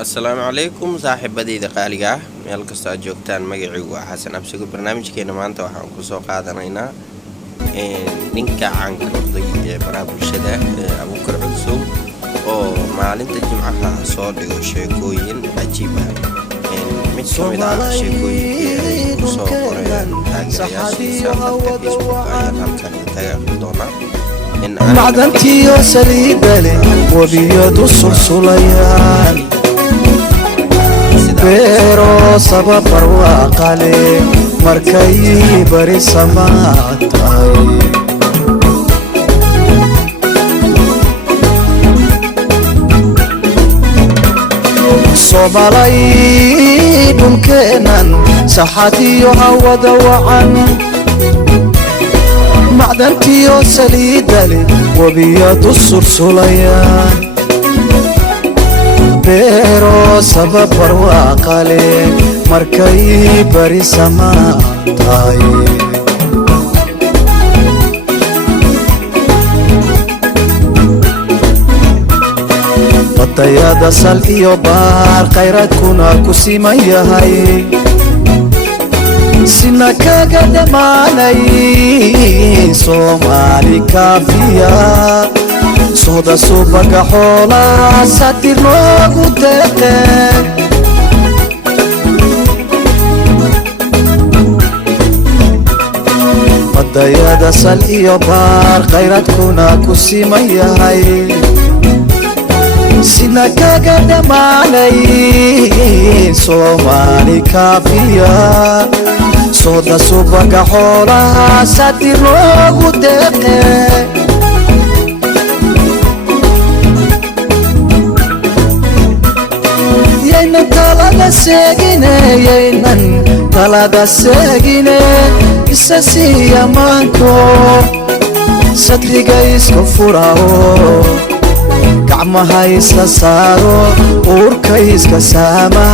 السلام عليكم صاحب بدي دقالقة ميل كستا جوجتان مقعي وحسن أبسكو برنامج كينا مانتا وحان كسو قادنينا نينكا عن كنقضي براب الشدة أبو كرعدسو oo maalinta jimcaha soo dhigo sheekooyin cajiib ah mid ka mid ah sheekooyinkii ay soo qoreen taageerayaashiisa Facebook ayaan halkan taagi doonaa macdantiyo saliidale wabiyadu sulsulayaan beero sababar waaqale markay bari samaatay somalay dhulkeenan saxadiyo hawada wacan macdantiyo saliidale wabiyadu sulsulayaan beero sababar waaqale markay bari samaatay badayada sal iyo baar khayraadkuna ku siman yahay sina kaga dhamaanay Soomaali kaafiya sooda subaga xoolaha sadir loogu deeqay badayada sal iyo baar khayraadkuna ku siman yahay sina kaga dhamaanay Soomaali kaafiya sooda subaga xoolaha sadir loogu deeqay yaynan talada seegine isa siiya maanko sadriga iska furao gacmaha isla saaro uurka iska saama